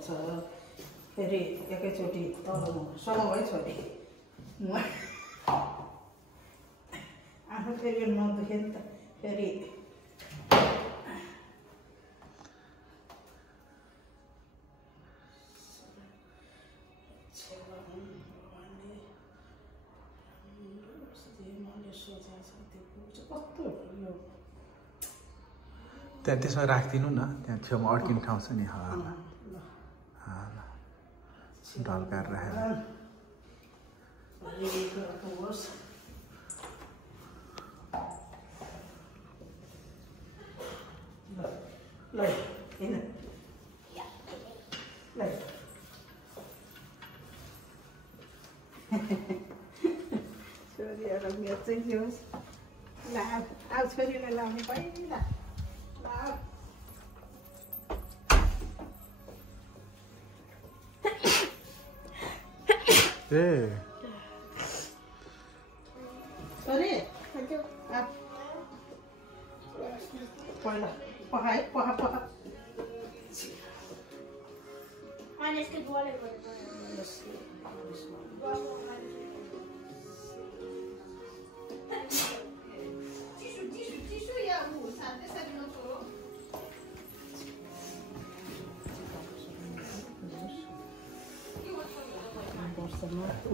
बग्छ फेरि एकैचोटि तल सँगै छोरी आफू फेरि नदुखे नि त फेरि त्यहाँ त्यसमा राखिदिनु न त्यहाँ छेउमा अड्किने ठाउँ छ नि ढल्काएर राखेर छोरीहरू बेच्दै दियोस् ल अब छोरीलाई लाउने पहिला छोरी पहिला पकाए पका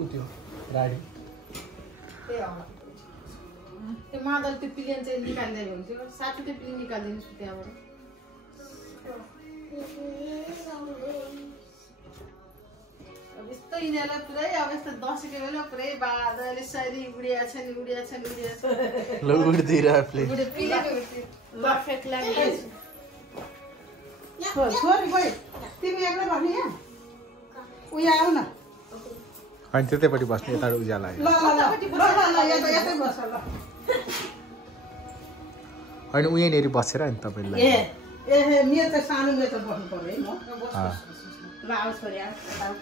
त्यो गाडी त्यो मादल त्यो प्लेन चाहिँ निकाल्दै हुन्थ्यो साथी त्यो प्लेन निकालिदिनुहोस् त्यहाँबाट अब यस्तो यिनीहरूलाई पुरै अब यस्तो दसैँको बेला पुरै बादल यसरी उडिया छ नि ल उड्दिरहेको पर्फेक्ट लाग्यो छोरी गयो तिमी एक्लै भन्ने यहाँ उयो आऊ न अनि त्यतैपट्टि बस्ने यता उज्यालो ल यतै बस ल होइन उहीँनिर बसेर नि तपाईँलाई ए मेरो त सानो मेरो त बस्नु पर्यो है म ल आऊ छोरी आऊ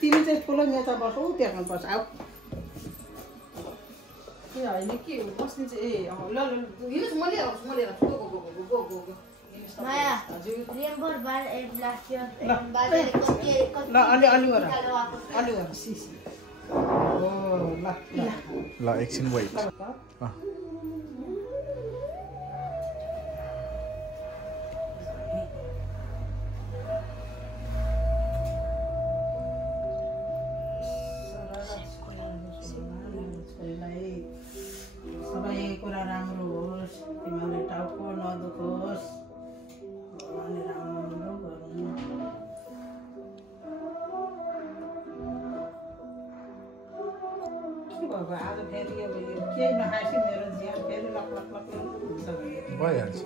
तिमी चाहिँ ठुलो मेरो त बसौ त्यहाँ बस आऊ ए होइन के हो बस्ने चाहिँ ए ल हिँड्नुहोस् म लिएर आउँछु go Maya, remember one and last year. ल अलि गर सिसी ओ ल एकछिन वेट सबै कुरा राम्रो होस् तिमीले टाउको नदुखोस् राम्रो गर्नु के भयो आज फेरि अब केही नखाएपछि मेरो ज्यान फेरि लक हुन्छ भइहाल्छ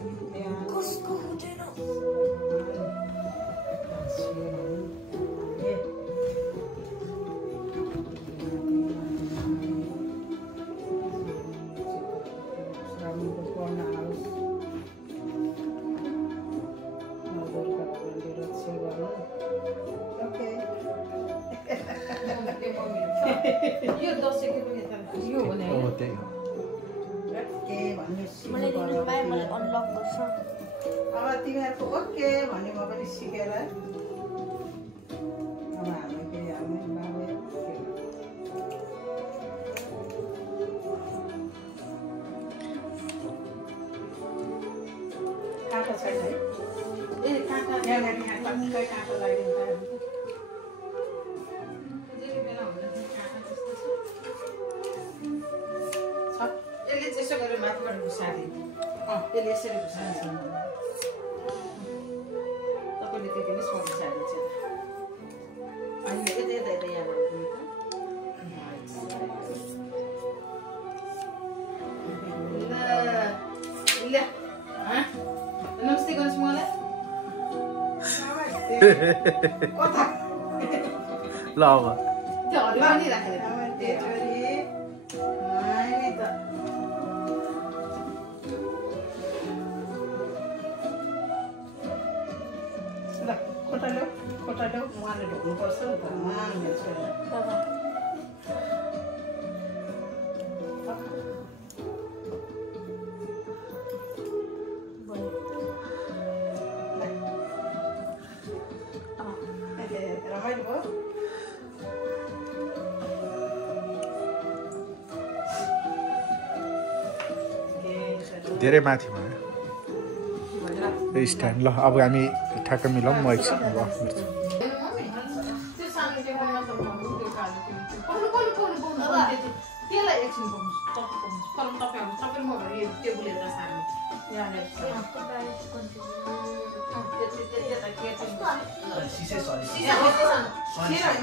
Cusco हुँदैन यो दसैँको पनि यो हो नि त्यही हो मलाई दिनु भए मलाई अनलक गर्छ अब तिमीहरूको ओके भने म पनि सिकेर अब हामी फेरि हामी बाबु काँटो छैन है ए काका यहाँनिर काँटो लगाइदिनु यसले यसो गरेर माथिबाट घुसादिनु यसले यसरी घुसाल्छ तपाईँले त्यति नै सोच घुसालिन्छ अनि यता यता यता यहाँबाट ल नमस्ते गर्नुहोस् मलाई ल अब त्यो हरियो नि राखेर खोटालो उहाँले ढोक्नुपर्छ नि त फेल भयो धेरै माथि भयो यो स्ट्यान्ड ल अब हामी ठ्याक्क मिलाउँ म एकछिन अब अफ गर्छु त्यो सानो टेबलमा त त्यो कालो त्यसलाई एकछिन तपाईँ म टेबल हेर्दा सानो यहाँनिर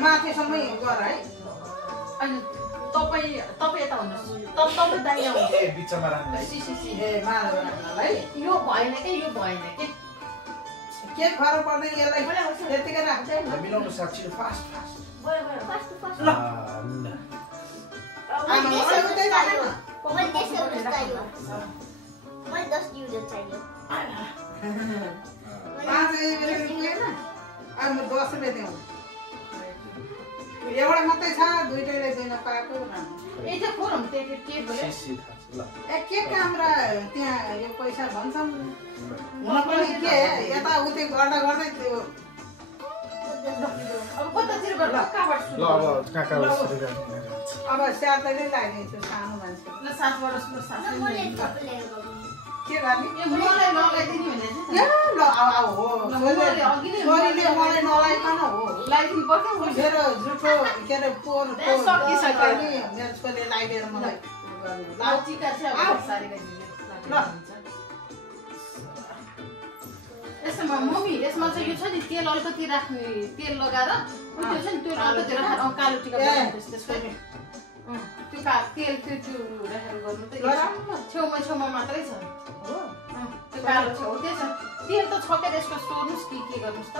माथिसम्मै गर है अनि तपाईँ यता हुनुहोस् तपाईँ दाहिना हुनुहोस् यो भएन के के फरक पर्दैन यसलाई त्यतिकै राख्दै मिलाउनु सक्छु फास्ट ल मैले 10 युजर चाहियो अब 10 रुपियाँ दिउँ एउटा मात्रै छ दुईटैले दिन पाएको के काम र त्यहाँ यो पैसा भन्छन् हुन पनि के यताउति गर्दा गर्दै त्यो अब स्याहार्दै लगाइदिन्छु सानो मान्छे के गर्ने मलाई लगाइदिनु भने छोरीले मलाई नलाइकन हो लगाइदिनु पर्छ मेरो जुठो के अरे पोहोर मेरो छोरीले लगाइदिएर मलाई यसमा मम्मी यसमा चाहिँ यो छ नि तेल अलिकति राख्ने तेल लगाएर त्यो छ नि त्यो अलिकति राखेर कालो टिका त्यो तेल त्यो राखेर गर्नु त छेउमा मात्रै छ त्यो कालो छेउ त्यो छ तेल त छ क्या यसको सोर्नुहोस् कि के गर्नुहोस् त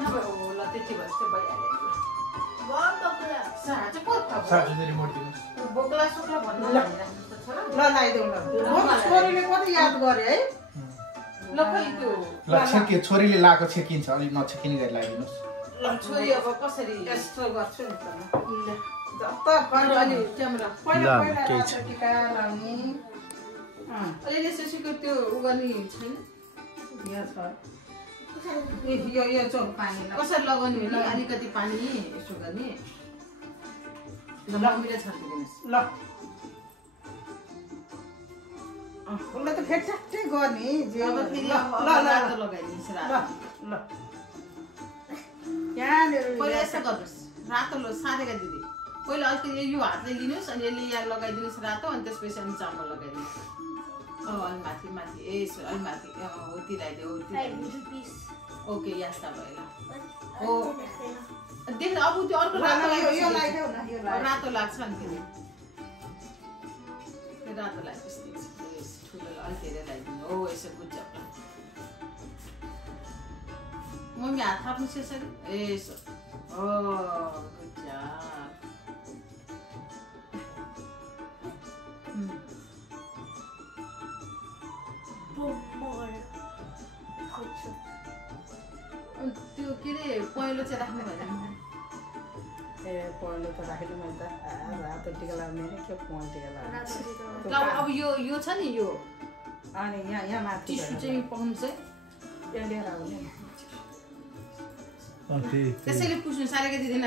नभए होला त्यति भए चाहिँ भइहाल्यो बोक्ला सोक्ला भन्नु ल लगाइदेऊ ल छोरीले कति याद गरे है ल खै त्यो ल छेके छोरीले लाको छेकिन्छ अलिक नछेकिने गरी लगाइदिनुहोस् ल छोरी अब कसरी यस्तो गर्छु नि त जता अनि क्यामेरा पहिला टिका लाउने अहिले यसोको त्यो उ गर्ने छैन यहाँ छ यो चोक पानी कसरी लगाउने होला अलिकति पानी यसो गर्ने लम्बीले छर्किदिनुहोस् ल उसले त फेट्टै गर्ने अब फेरि रातो लगाइदिनुहोस् ल यहाँनिर पहिला यसो गर्नुहोस् रातो साँधेका दिदी पहिला अलिकति यो हातले लिनुहोस् अनि यसले यहाँ लगाइदिनुहोस् रातो अनि त्यसपछि अनि चामल लगाइदिनुहोस् अलि माथि यसो अलि माथि हो तिराइदियो ओके यास्ता भयो हो देख्नु अब त्यो अर्को रातो लाग्छ नि फेरि रातो लागेपछि ठुलो अलिक धेरै लगाइदिनु हो यसो गुड जब मम्मी हात थाप्नुहोस् यसरी यसो हो गुड जब त्यो के अरे पहिलो चाहिँ राख्नु भएन ए पहिलो त राखेन मैले त रातो टिका लगाउने के पहेँलो टिका लगाउने अब यो छ नि यो अनि यहाँ माथि टिस्यु चाहिँ पाउनु चाहिँ यहाँ लिएर आउने त्यसैले पुस्नु सारेको दिँदैन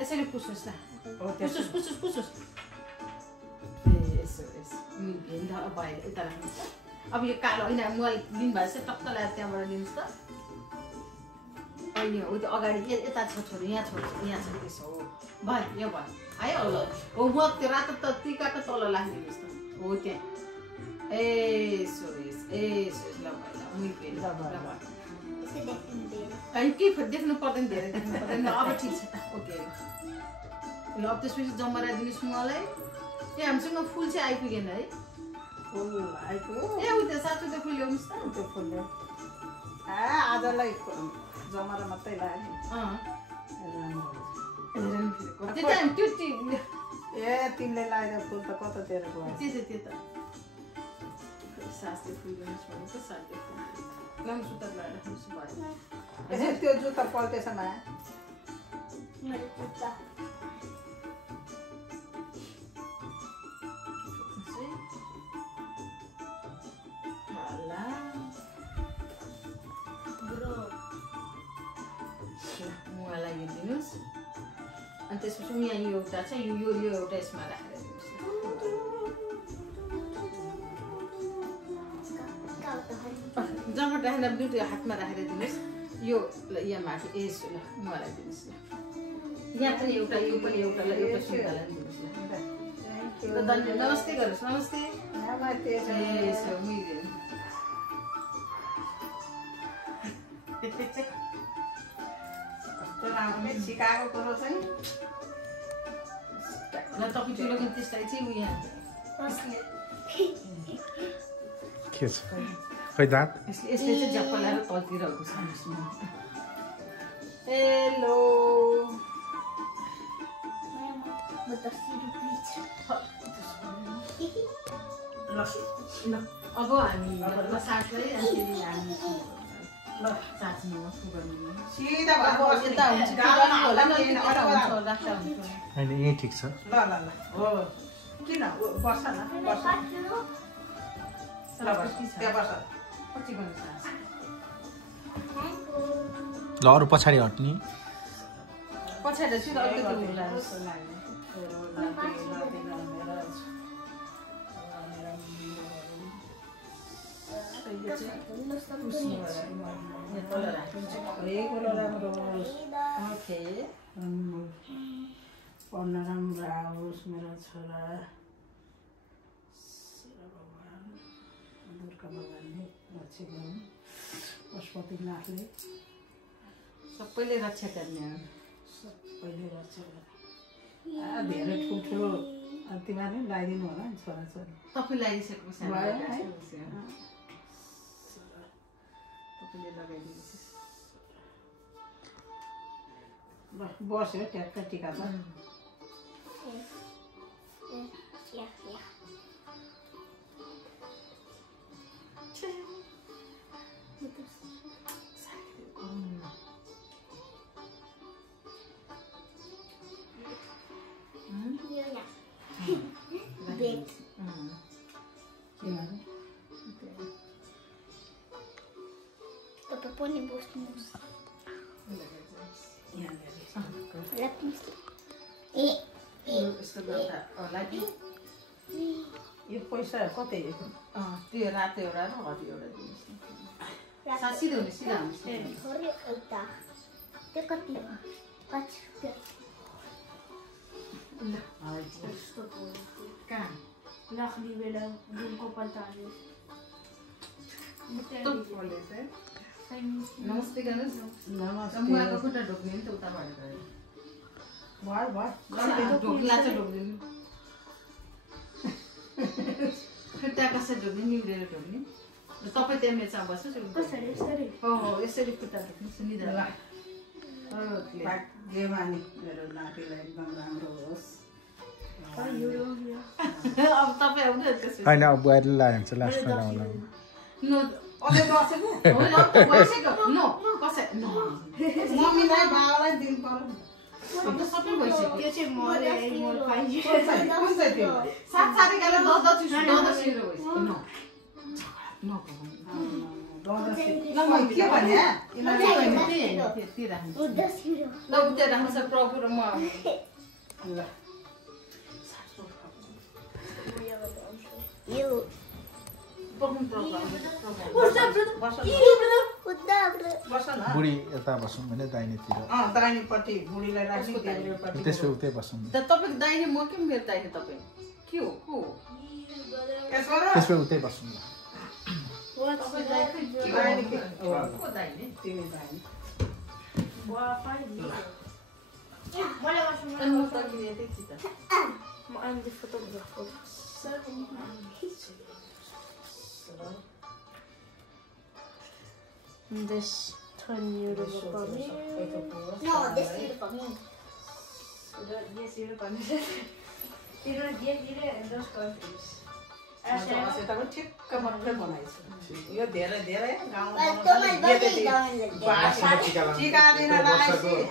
यसैले पुस्नुहोस् न पुस्नुहोस् ए यसो भेन्दा भयो यता राख्नुहोस् अब यो कालो होइन मलाई लिनुभएको छ टक्क लगाएर त्यहाँबाट लिनुहोस् त अहिले हो त्यो अगाडि यता छ छोरी यहाँ छ त्यसो हो भयो यो भयो आयो हो म त्यो रातो त टिकाको तल लाग्दिनुहोस् त हो त्यहाँ यसो ल भयो अनि के देख्नु पर्दैन धेरै देख्नु पर्दैन अब ठिक छ ओके ल अब त्यसपछि जमरा दिनुहोस् मलाई ए हामीसँग फुल चाहिँ आइपुगेन है फुल आइपुग्यो ए उ त्यो साँचो त्यो फुल ल्याउनुहोस् त त्यो फुल आजलाई जमरा मात्रै लाग्यो ए तिमीले लगाइदियो फुल त कता तेरो गयो त्यो त सासले फुल ल्याउनुहोस् भनेको साथी लाउनु सुता लगाएर भयो त्यो जुत्ता पल्टेछ माया लगाइदिनुहोस् अनि त्यसपछि यहाँ यो एउटा छ यो एउटा यसमा राखेर जमट राखेर दुईटै हातमा राखेर दिनुहोस् यो यहाँ माथि यसो ल मलाई दिनुहोस् ल यहाँ पनि एउटा यो पनि एउटा ल एउटा सुन्तला दिनुहोस् ल धन्यवाद नमस्ते गर्नुहोस् नमस्ते यसो मिल्यो सिकाएको कुरो चाहिँ ल तपाईँ ठुलो त्यसलाई चाहिँ उयो के छ खै दाँत यसले चाहिँ झप्पा लगाएर तलतिर हेलो अब हामी साथलाई अनि हामी सिधा होइन यहीँ ठिक छ ल हो किन बस्छ न बस्छ ल बस्छ त्यहाँ बस्छ ल अरू पछाडि हट्ने पछाडि सिधा अलिकति पढ्न राम्रो आओस् मेरो छोरा भगवान् दुर्गा भगवान्ले रक्षा गर्नु पशुपतिनाथले सबैले रक्षा गर्ने सबैले रक्षा गर्ने धेरै ठुल्ठुलो अन्तिममा नै लगाइदिनु होला नि छोराछोरी तपाईँ लगाइसकेको भयो है तपाईँले लगाइदिनुहोस् बस्यो ट्याक्क टिका त तपाईँ पनि बस्नुहोस् यस्तो गर्दा होला कि यो पैसा कतै त्यो रातो एउटा र हरियो एउटा दिनुहोस् न सिधै हुने सिधा हुन्छ एउटा त्यो कति हो 5 रुपियाँ कहाँ राख्ने बेला जुनको 45 नमस्ते गर्नुहोस् नमस्ते मुवाको खुट्टा ढोक्ने नि त उताबाट भयो ढोक्ला चाहिँ ढोक्दिनु खुट्टा कसरी ढोक्ने निहुरेर ढोक्ने तपाईँ त्यहाँ मेचा बस्नुहोस् हो यसरी खुट्टा ढोक्नु सुनिदा भाग्यमानी मेरो नातिलाई एकदम राम्रो होस् अब तपाईँ आउनु त्यसपछि होइन अब बुहारीले लगायो भने चाहिँ लास्टमा लाउँला अझै बसेको मम्मीलाई बाबालाई दिनु पर्यो सबै भइसक्यो त्यो चाहिँ मले पाइन्छ कुन चाहिँ त्यो साथसाथै गाले 10 0 के भने प्रभु र म यो बुढी यता बसौँ भने दाहिनेतिर दाहिनेपट्टि बुढीलाई राख्नु देब्रेपट्टि त्यसो उतै बसौँ तपाईँ दाहिने म के मेरो दाहिने तपाईँ के हो को त्यसो उतै बसौँ ल This €10 for me. No, this €1 for me. Yes, €1. You don't get it in those countries. ठिक्क मात्रै बनाइछ यो धेरै धेरै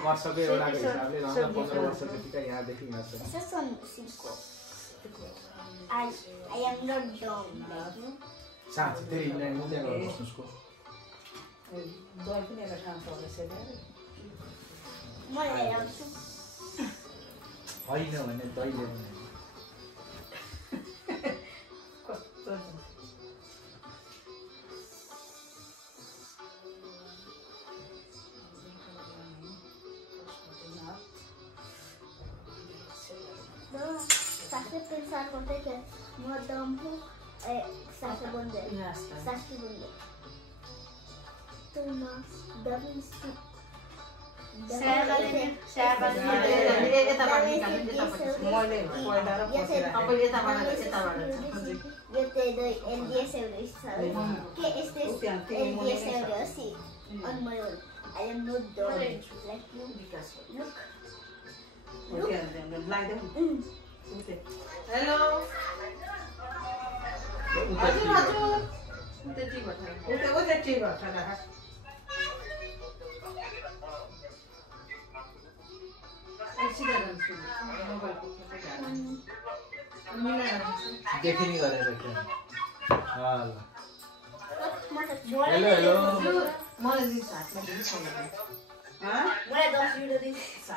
वर्षको एउटाको हिसाबले लाउँदा 15 वर्षको टिका यहाँदेखि यहाँसम्म I am not young. साँच्चै धेरै इन्डियन मुद्दा गर्नुहोस् उसको दही पनि एउटा खान्छ होला होइन भने तैँले भने कस्तो Sasha pensar conté que no dampo Sasha bonde. Sasha bonde. Tuna David Stu. Yo te doy el 10 euros, ¿sabes? Que este es el 10 euros, sí. On my own. I am not dumb. Like you. Look. Hello हजुर हजुर त्यति भन्छ उता T भन्छ देखिने गरेर ल Hello, hello. मलाई दिन्छ हातमा दिन्छ मलाई 10 युरो दिन्छ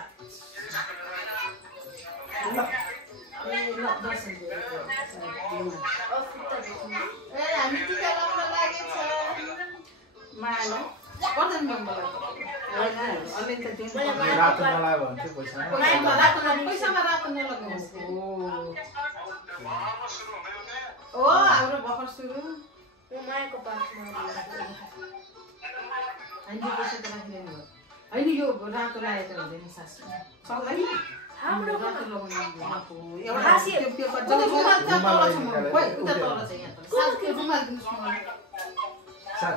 हामी टिका लाउन लागेछ माला पर्दैन मलाई रातो नलायो भने चाहिँ पैसामा रातो नलगाउनुहोस् ओ हाम्रो भर्खर सुरु मायाको पासमा हामी पैसा त राखिदिनु हो होइन यो रातो लाएर त हुँदैन सासु सक्दैन हाम्रो रातो लगाउनु एउटा त्यो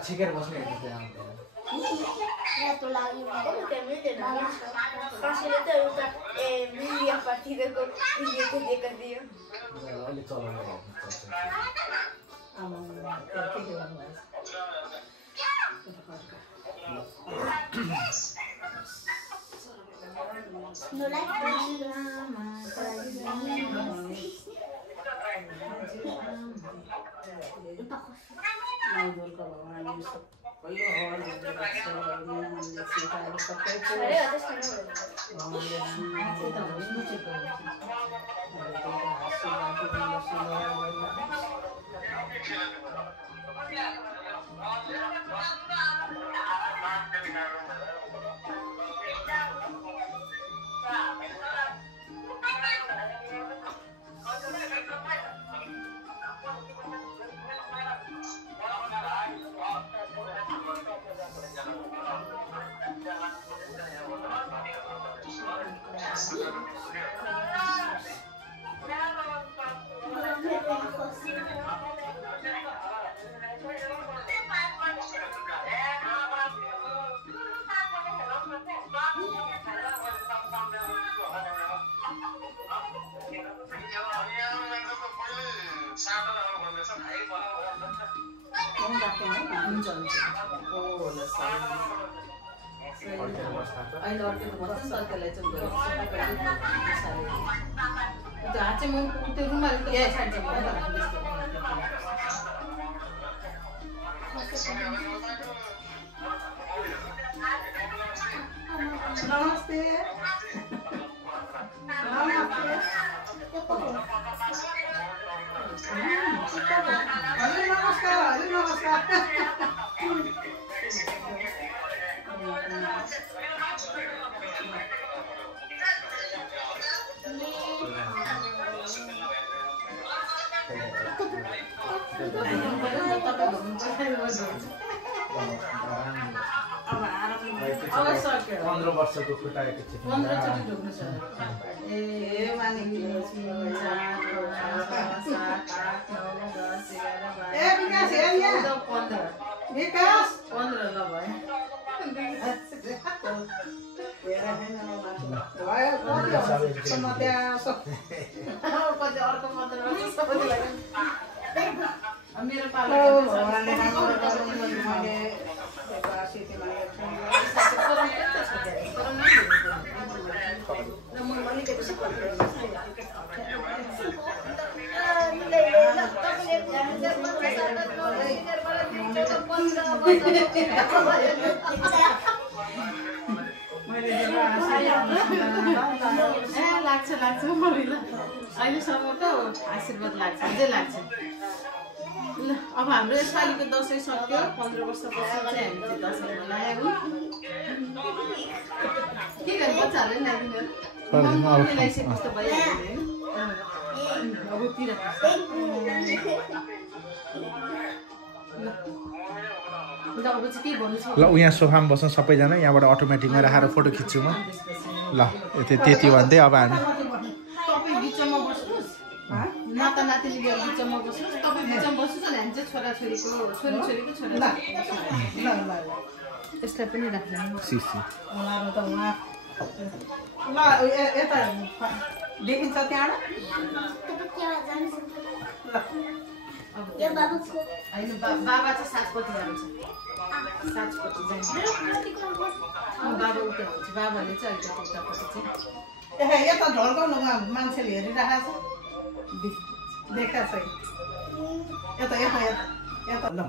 छिकेर बस्ने हेर्नु त्यहाँ रातो लाग्यो भने मिल्दैन कसैले त उता मिडिया पार्टीको भिडियो दिएको दियो अहिले चलाउनु No like अहिले अर्को त बस्छ नि त्यसलाई चाहिँ त्यो हात चाहिँ म त्यो रुमाल नमस्ते हजुर नमस्कार अब सक्यो 15 वर्षको खुट्टाएको छ 15 चोटि ढोक्नु छ ए माने विकास हेर यहाँ 15 विकास 15 ल भयो मेरो पालो मैले लाग्छ मलाई ल अहिलेसम्म त आशीर्वाद लाग्छ अझै लाग्छ ल अब हाम्रो यसपालिको दसैँ सक्यो 15 वर्षपछि चाहिँ हामी चाहिँ दसैँ मनायौँ के गर्नु बच्चाहरूले ल्याइदिनु मम्मीलाई चाहिँ कस्तो भइहाल्यो अब तिर ल अब चाहिँ के भन्नु छ ल यहाँ सोफामा बस्नु सबैजना यहाँबाट अटोमेटिकमा राखेर फोटो खिच्छु म ल त्यति भन्दै अब हामी तपाईँ बिचमा बस्नुहोस् नाता नातिनी लिएर बिचमा बस्नुहोस् तपाईँ बिचमा बस्नुहोस् अनि हामी चाहिँ छोराछोरीको छोरा यसलाई पनि राख्दैन सिसी उहाँहरू त उहाँ ल यता देखिन्छ त्यहाँबाट अब यो बाबुको होइन बाबा चाहिँ सातपट्टि जान्छ सातपट्टि जान्छ बाबा उता हुन्छ बाबाले चाहिँ अलिकति उतापट्टि चाहिँ यता ढल्काउनुमा मान्छेले हेरिरहेको छ देखाएको छ यता यता यता यता ल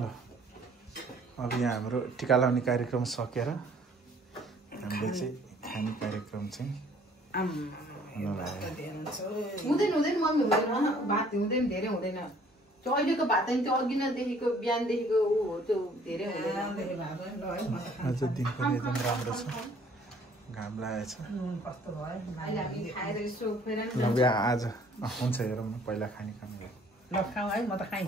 अब यहाँ हाम्रो टिका लगाउने कार्यक्रम सकेर हामीले चाहिँ खाने कार्यक्रम चाहिँ हुँदैन मम्मी हुँदैन भात हुँदैन धेरै हुँदैन त्यो अहिलेको भात त्यो अघि नदेखिको बिहानदेखिको ऊ हो त्यो धेरै हुँदैन आज दिन पनि एकदम राम्रो छ घाम लागेको छ कस्तो भयो अहिले हामी खाएर यसो फेर ल बिहा आज हुन्छ हेरौँ न पहिला खाने ल खाउँ है म त खाएँ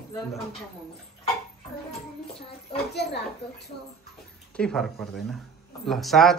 केही फरक पर्दैन ल साज